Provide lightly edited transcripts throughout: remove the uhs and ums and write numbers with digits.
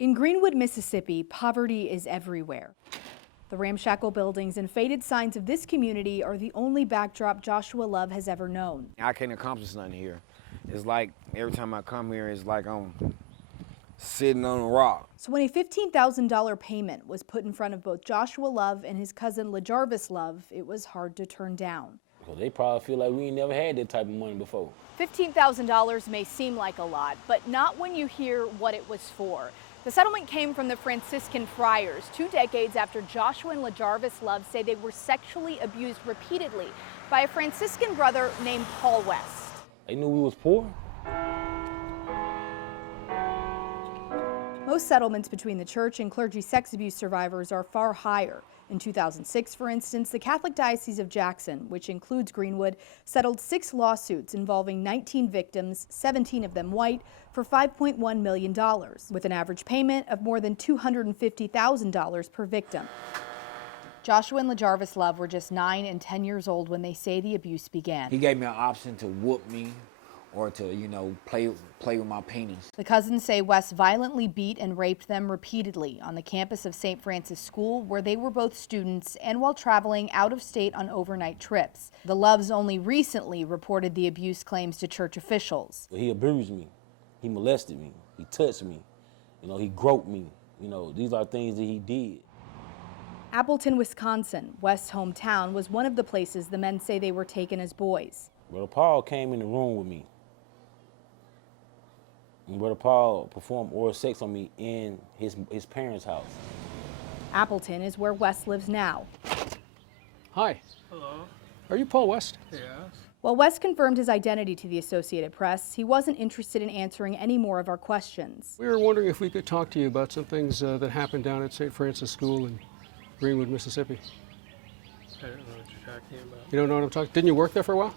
In Greenwood, Mississippi, poverty is everywhere. The ramshackle buildings and faded signs of this community are the only backdrop Joshua Love has ever known. I can't accomplish nothing here. It's like every time I come here, it's like I'm sitting on a rock. So when a $15,000 payment was put in front of both Joshua Love and his cousin LaJarvis Love, it was hard to turn down. Well, they probably feel like we ain't never had that type of money before. $15,000 may seem like a lot, but not when you hear what it was for. The settlement came from the Franciscan friars 2 decades after Joshua and LaJarvis Love say they were sexually abused repeatedly by a Franciscan brother named Paul West. They knew we was poor. Most settlements between the church and clergy sex abuse survivors are far higher. In 2006, for instance, the Catholic Diocese of Jackson, which includes Greenwood, settled 6 lawsuits involving 19 victims, 17 of them white, for $5.1 million, with an average payment of more than $250,000 per victim. Joshua and LaJarvis Love were just 9 and 10 years old when they say the abuse began. He gave me an option to whoop me or to, play with my penis. The cousins say West violently beat and raped them repeatedly on the campus of St. Francis School, where they were both students, and while traveling out of state on overnight trips. The Loves only recently reported the abuse claims to church officials. He abused me. He molested me. He touched me. He groped me. These are things that he did. Appleton, Wisconsin, West's hometown, was one of the places the men say they were taken as boys. Brother Paul came in the room with me. And Brother Paul performed oral sex on me in his parents' house. Appleton is where West lives now. Hi. Hello. Are you Paul West? Yes. While West confirmed his identity to the Associated Press, he wasn't interested in answering any more of our questions. We were wondering if we could talk to you about some things that happened down at St. Francis School in Greenwood, Mississippi. I don't know what you're talking about. You don't know what I'm talking? Didn't you work there for a while?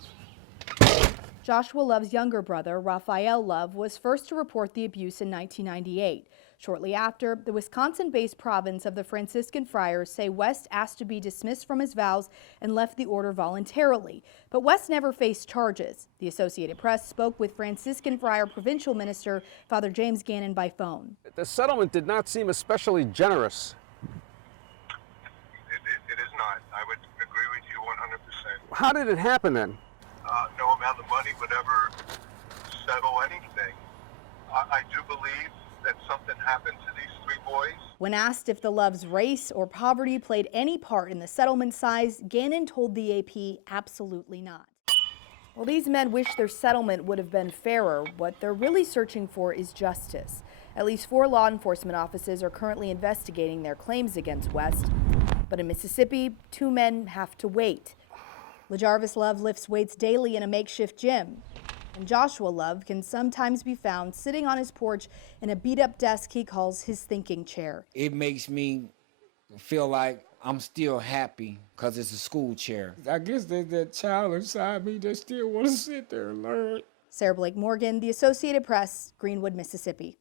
Joshua Love's younger brother, Raphael Love, was first to report the abuse in 1998. Shortly after, the Wisconsin-based province of the Franciscan Friars say West asked to be dismissed from his vows and left the order voluntarily. But West never faced charges. The Associated Press spoke with Franciscan Friar Provincial Minister Father James Gannon by phone. The settlement did not seem especially generous. It is not. I would agree with you 100%. How did it happen then? No amount of money would ever settle anything. I do believe that something happened to these 3 boys. When asked if the Loves' race or poverty played any part in the settlement size, Gannon told the AP absolutely not. While these men wish their settlement would have been fairer, what they're really searching for is justice. At least 4 law enforcement offices are currently investigating their claims against West. But in Mississippi, 2 men have to wait. LaJarvis Love lifts weights daily in a makeshift gym. And Joshua Love can sometimes be found sitting on his porch in a beat-up desk he calls his thinking chair. It makes me feel like I'm still happy because it's a school chair. I guess there's that child inside me that still want to sit there and learn. Sarah Blake Morgan, The Associated Press, Greenwood, Mississippi.